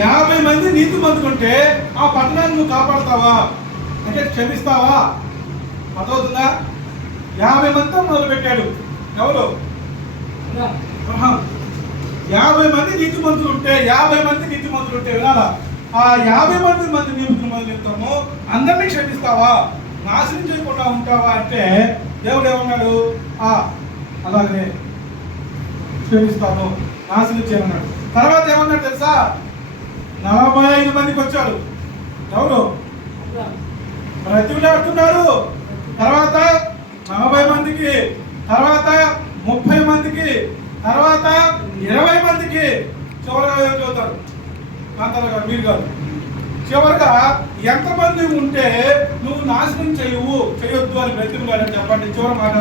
50 మంది నీతిమంతులుంటే ఆ పట్టణాన్ని నువ్వు కాపాడుతావా అంటే క్షమిస్తావా? అర్థమవుతుందా? 50 మందితో మొదలు పెట్టాడు. ఎవరు? 50 మంది నీతిమంతులు ఉంటే 50 మంది నీతిమంతులు ఉంటే వినాలా? ఆ 50 మంది నీతిమంతులు అందరినీ క్షమిస్తావా? నాశనం చేయకుండా ఉంటావా అంటే దేవుడు ఏమన్నాడు? అలాగే క్షమిస్తాను, నాశనం చేయమన్నాడు. తర్వాత ఏమన్నాడు తెలుసా? 45 మందికి వచ్చాడు. ఎవరు? బ్రతిలాడుతున్నారు. తర్వాత 40 మందికి, తర్వాత 30 మందికి, తర్వాత 20 మందికి, చివరిగా చదువుతారు కాంతారా మీరు కాదు. చివరిగా ఎంతమంది ఉంటే నువ్వు నాశనం చేయొద్దు అని బ్రతిలాడని చెప్పండి. చివరి మాట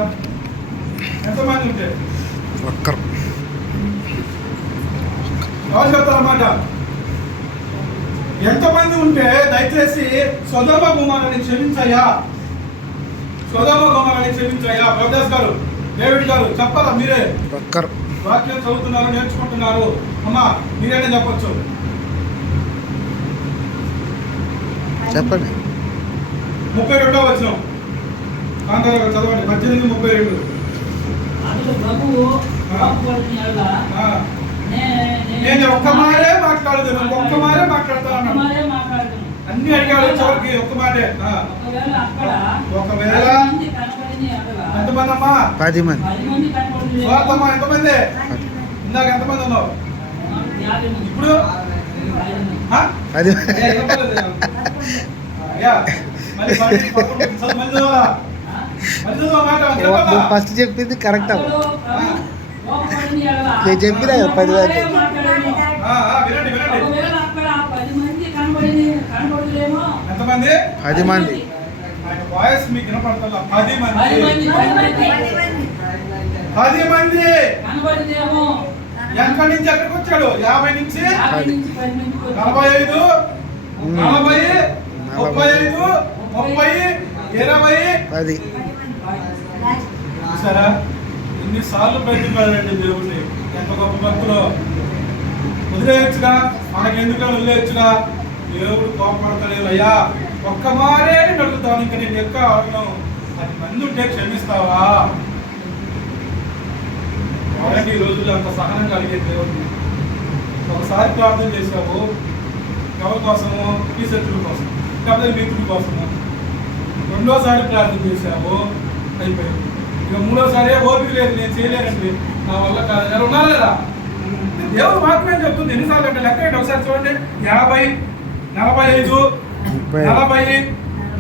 ఎంతమంది ఉంటే ఎవరు చెప్తారన్నమాట? ఎంతమంది ఉంటే దయచేసి సొదొమ గుమారాన్ని క్షమించాయా, సొదొమ గుమారాన్ని క్షమించాయా? ప్రదేశ్ గారు, డేవిడ్ గారు చెప్పాలా? మీరే వాక్యం చదువుతున్నారు, నేర్చుకుంటున్నారు. అమ్మా మీరేనే చెప్పచ్చు. చెప్పండి. 32వ వచనం కాంతారా గారు చదవండి. 18:32. నేను ఒక్క మారే మాట్లాడతాను, ఒక్క మారే మాట్లాడతాను. అన్ని అడిగాడు చివరికి ఒక్క మాటే. ఒకవేళ ఎంతమంది అమ్మా? 10 మంది. స్వార్థమ్మా ఎంతమంది? ఇందాక ఎంతమంది ఉన్నావు? ఇప్పుడు 10 ఫస్ట్ చెప్పింది కరెక్ట్ అమ్మా. నేను చెప్పినా 10 మంది. ఎంతమంది? 10 మంది. వాయిస్ మీకు వినపడుతుందా? 10 మంది. 10 మంది ఎక్కడి నుంచి ఎక్కడికి వచ్చాడు? 50 నుంచి 45, 40, 35, 30, 20, 10. సరే ఇన్నిసార్లు ప్రతిపాడండి దేవుడిని. ఎంత గొప్ప భక్తులు. వదిలేయచ్చుగా, మనకెందుకు వదిలేయచ్చుగా. దేవుడు కోపడతాడు. అయ్యా ఒక్క మారే అడుగుతాను, ఇంకా నేను ఎక్క అడగను. 10 మంది ఉంటే క్షమిస్తావా? ఎవరండి ఈ రోజుల్లో అంత సహనం కలిగే దేవుడిని? ఒకసారి ప్రార్థన చేసావు ఎవరి కోసము? ఈ శత్రువు కోసం, లేకపోతే మిత్రుడి కోసము. రెండోసారి ప్రార్థన చేసావు, అయిపోయింది. ఇక మూడోసారి ఓపిక లేదు, నేను చేయలేనండి, నా వల్ల కాదు. ఉన్నారు కదా, దేవుడు మాత్రమే చెప్తుంది. ఎన్నిసార్లు అంటే లెక్క ఏంటి ఒకసారి చూడండి. 50, 45, 40,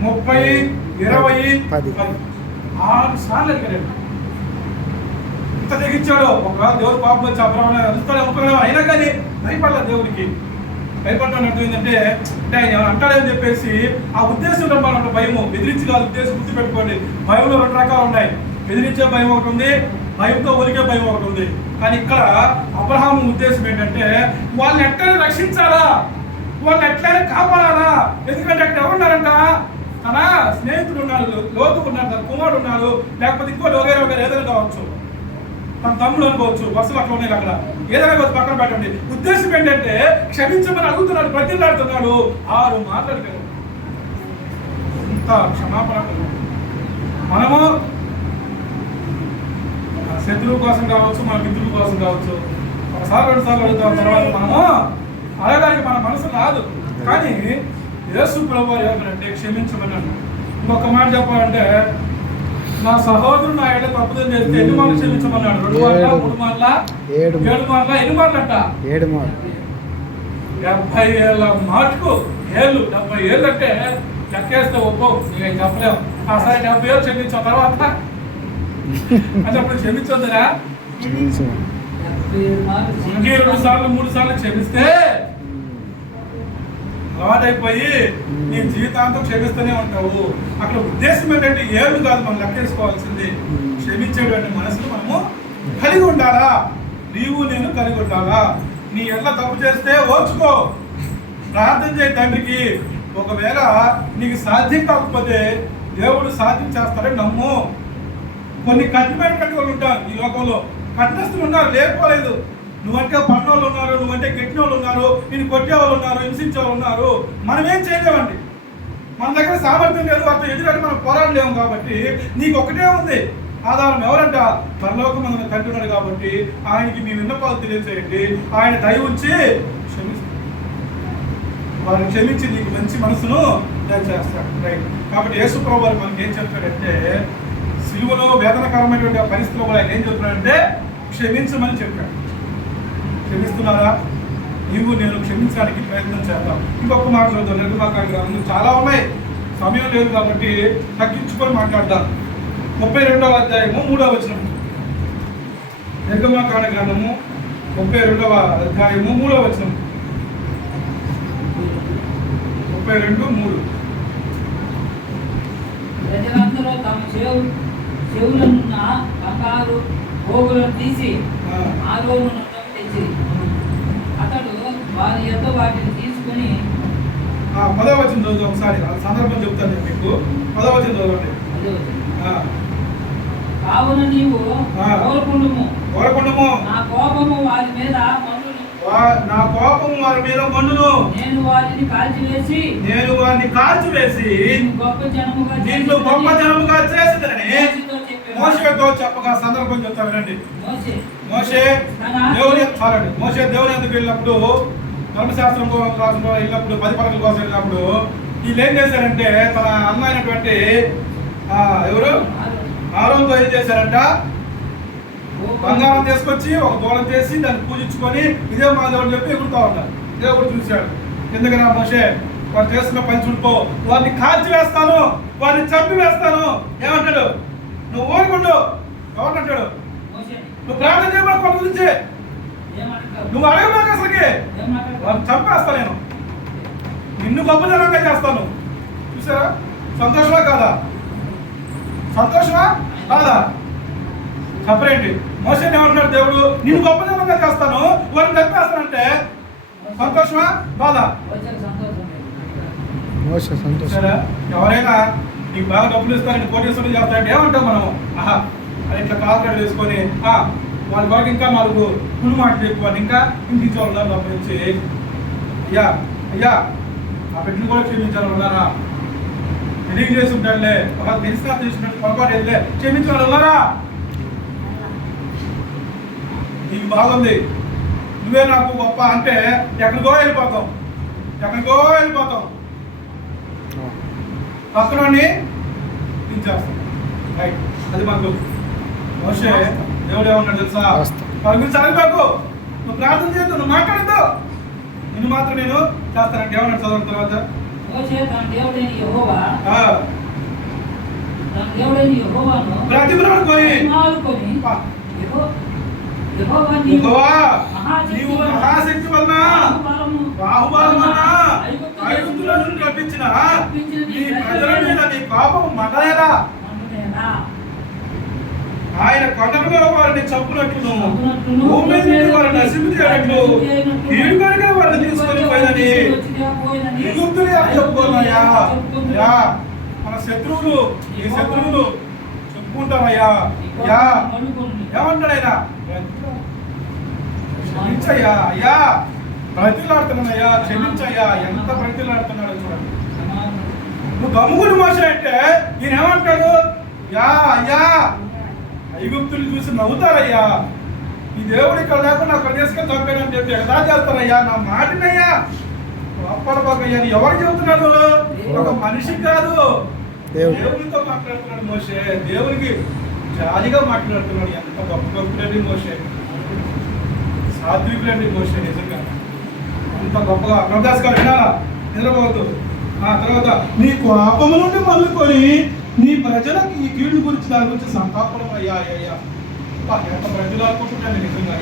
30, 20, 10. 6 సార్లు ఎక్కడండి. ఇంత తెగించాడు. ఒకవేళ దేవుడు పాపం వచ్చి అబ్రహ్మణ అరుస్తాడు అనుకున్నాడు. అయినా కానీ భయపడలేదు దేవుడికి. భయపడటం ఏంటంటే ఆయన అంటాడని చెప్పేసి ఆ ఉద్దేశం నమ్మాలంటే భయము. బెదిరించి కాదు ఉద్దేశం గుర్తు పెట్టుకోండి. భయంలో 2 రకాలు ఉన్నాయి. బెదిరించే భయం ఒకటి ఉంది, భయంతో ఒలికే భయం ఒకటి ఉంది. కానీ ఇక్కడ అబ్రహాము ఉద్దేశం ఏంటంటే వాళ్ళని ఎట్లయినా రక్షించాలా, వాళ్ళని ఎట్లయినా కాపాడాలా. ఎందుకంటే అక్కడ ఎవరున్నారంట? తన స్నేహితుడు ఉన్నారు, లోతు ఉన్నారు, తన కుమారుడు ఉన్నారు, లేకపోతే ఇంకో వగేరే ఏదైనా కావచ్చు, తన తమ్ముడు అనుకోవచ్చు. బస్సులు అట్లా ఉన్నాయి అక్కడ, ఏదైనా కావచ్చు, పక్కన పెట్టండి. ఉద్దేశం ఏంటంటే క్షమించమని అడుగుతున్నాడు, ప్రతిలాడుతున్నాడు. 6 మాట్లాడతాడు. ఇంత క్షమాపణ. మనము శత్రువు కోసం కావచ్చు, మన మిత్రుల కోసం కావచ్చు, ఒకసారి 2 సార్లు అడుగుతాం. తర్వాత మనము అడగడానికి మన మనసు రాదు. కానీ యేసు ప్రభువు ఏమంటే క్షమించమన్నాడు. ఇంకొక మాట చెప్పాలంటే, నా సహోదరుడు నా ఏడ తప్పుదని చేస్తే ఎన్ని మార్లు క్షమించమన్నాడు? 2 మార్ల, 3 మార్ల, 7 మార్ల, ఎన్ని మార్లట? 7 మార్లు. 70 ఏళ్ళ మాటకు ఏళ్ళు. 70 ఏళ్ళు అంటే లెక్కేస్తే ఒప్పో, నీకు చెప్పలేము. సరే 70 ఏళ్ళు క్షమించిన తర్వాత అంటే అప్పుడు క్షమించొద్దురా? 2 సార్లు 3 సార్లు క్షమిస్తే అలవాటైపోయి నీ జీవితాంతం క్షమిస్తూనే ఉంటావు. అక్కడ ఉద్దేశం ఏంటంటే ఏళ్ళు కాదు మనం లెక్కేసుకోవాల్సింది, క్షమించేటువంటి మనసును మనము కలిగి ఉండాలా. నీవు నేను కలిగి ఉండాలా. నీ ఎట్లా తప్పు చేస్తే ఓర్చుకో, ప్రార్థన చేయి తండ్రికి. ఒకవేళ నీకు సాధ్యం కాకపోతే దేవుడు సాధ్యం చేస్తారని నమ్ము. కొన్ని కఠినమైన వాళ్ళు ఉంటారు ఈ లోకంలో, కఠినస్తులు ఉన్నారు, లేకపోలేదు. నువ్వంటే పన్నోళ్ళు ఉన్నారు, నువ్వంటే గెట్టిన వాళ్ళు ఉన్నారు, నేను కొట్టే వాళ్ళు ఉన్నారు, హింసించే వాళ్ళు ఉన్నారు. మనం ఏం చేయలేమండి. మన దగ్గర సామర్థ్యం లేదు, వాటితో ఎదురంటే మనం పోరాడలేము. కాబట్టి నీకు ఒకటే ఉంది ఆధారం, ఎవరంట? పరలోకమందున తండ్రి ఉన్నాడు కాబట్టి ఆయనకి మీ విన్నపాలు తెలియజేయండి. ఆయన దయ ఉంచి క్షమిస్తాడు, వారిని క్షమించి నీకు మంచి మనసును చేస్తాడు. రైట్. కాబట్టి యేసు ప్రభువు వారు మనకి ఏం చెప్తాడంటే, సిలువలో వేదనకరమైనటువంటి ఆ పరిస్థితుల్లో కూడా ఆయన ఏం చెప్తున్నాడంటే క్షమించమని చెప్పాడు. క్షమిస్తున్నారా? నీవు నేను క్షమించడానికి ప్రయత్నం చేద్దాం. ఇంకొక మాట చదువుతాం. నిర్గమాకాండ గ్రంథంలో చాలా ఉన్నాయి, సమయం లేదు కాబట్టి తగ్గించుకొని మాట్లాడదాం. 32వ అధ్యాయము 3వ వచనం. నిర్గమాకాండ గ్రంథము 32వ అధ్యాయము 3వ వచనం. 32:3. ప్రజలందరూ తమ చెవులనున్న బంగారు పోగులను తీసి ఆరోను నొట్టకు తెచ్చి అతడు వారి యొద్ద వాటిని తీసుకుని 10వ వచనం చదువుతాం ఒకసారి. సందర్భం చెప్తాను నేను మీకు. 10వ వచనం చదవండి. కావున నీవు కోరుకుండుము నా కోపము వారి మీద మండును, నేను వారిని కాల్చివేసి నిన్ను గొప్ప జనముగా చేసేదనని మోషేతో చెప్పగా సందర్భం చెప్తా వినండి. మోషే దేవుని ఎందుకు వెళ్ళినప్పుడు, ధర్మశాస్త్రం కోసం వెళ్ళినప్పుడు, 10 పలకల కోసం వెళ్ళినప్పుడు వీళ్ళు ఏం చేశారంటే తన అన్న అయినటువంటి ఎవరు ఆరోన్తో ఏం చేశారంట, బంగారం తీసుకొచ్చి ఒక దూలం చేసి దాన్ని పూజించుకొని ఇదే మా దేవుడు చెప్పి ఎగురుతా ఉంటారు. దేవుడు చూశాడు, ఎందుకన్నా మోషే వారు చేస్తున్న పని చూడుకో, వారిని కాల్చి వేస్తాను, వారిని చంపి వేస్తాను. ఏమంటాడు? నువ్వు ఊరుకుండు. ఎవరంటాడు? నువ్వు ప్రార్థన చేయమని వాళ్ళ గురించి నువ్వు అడగమాక అసలుకి, వారిని చంపేస్తా, నేను నిన్ను గొప్ప జనంగా చేస్తాను. చూసారా? సంతోషమా కాదా? సంతోషమా కాదా? చెప్పరేంటి? మోషేని ఏమంటున్నాడు దేవుడు? నిన్ను గొప్ప జనంగా చేస్తాను, వారిని చంపేస్తానంటే సంతోషమా కాదా? సరే, ఎవరైనా నీకు బాగా డబ్బులు ఇస్తారని కోటేశ్వరులు చేస్తారంటే ఏమంటాం మనం? ఆహా అది ఇట్లా కాలు వేసుకొని వాళ్ళ బాగా ఇంకా 4 కుళ్ళు మాటలు చెప్పుకోవాలి, ఇంకా ఇంటించేవాళ్ళు డబ్బులు ఇచ్చి అయ్యా అయ్యా ఆ బిడ్డను కూడా క్షమించాలి ఉన్నారా? ఎదిగి చేసి ఉంటాడులే, ఒక తెలిసినా తెలిసినట్టు పొరపాటు వెళ్ళే క్షమించిన వాళ్ళు ఉన్నారా? నీకు బాగుంది, నువ్వే నాకు గొప్ప అంటే ఎక్కడికో వెళ్ళిపోతాం. పక్కనోడిని దించేస్తాం. రైట్. అది మనకు మోషే దేవుడు ఏమన్నాడు తెలుసా? వాళ్ళ గురించి అడగబాకు, నువ్వు ప్రార్థన చేయొద్దు, నువ్వు మాట్లాడద్దు, నిన్ను మాత్రం నేను చేస్తానంటే ఏమన్నాడు? చదవడం తర్వాత ప్రతిమలాడుకొని నీవు మహాశక్తి వలన బాహుబలం వలన ఐగుప్తుల నుండి రప్పించిన నీ ప్రజల మీద నీ కోపం మండలేదా? ఆయన కొండలలో వారిని చంపునట్లు, భూమి నుండి వారిని నశించేటట్లు కీడు కొరకే వారిని తీసుకొని పోయినని ఐగుప్తులు చెప్పుకోనయ్యా. మన శత్రువులు, ఈ శత్రువులు చెప్పుకుంటామయ్యా. ఏమంటాడు ఆయన? క్షమించయ్యా, అయ్యా ప్రతిలాడుతున్నానయ్యా, క్షమించయ్యా. ఎంత ప్రతిలాడుతున్నాడో చూడండి. నువ్వు గమ్ముకుని మోస అంటే ఈయన ఏమంటాడు? అయ్యా ఐగుప్తులు చూసి నవ్వుతారయ్యా, ఈ దేవుడు ఇక్కడ లేకుండా అక్కడ తీసుకొని చంపానని చెప్పి ఎగదా చేస్తారయ్యా. నా మాటినయ్యా, అప్పడబాకయ్యా. ఎవరు చెబుతున్నాడు? ఒక మనిషికి కాదు, దేవునితో మాట్లాడుతున్నాడు మోషే. దేవునికి జాలిగా మాట్లాడుతున్నాడు. ఎంత గొప్ప గొప్పలేండి మోషే, సాత్వికులండి మోషే. నిజంగా అంత గొప్పగా. ప్రభుదాస్ గారు వినాలా? నిద్రపోవద్దు. తర్వాత నీ కోపం నుండి మళ్ళుకొని నీ ప్రజలకు ఈ కీడు గురించి దాని గురించి సంతాపడం అయ్యా. ఎంత ప్రజలు అనుకుంటున్నాను నిజంగా.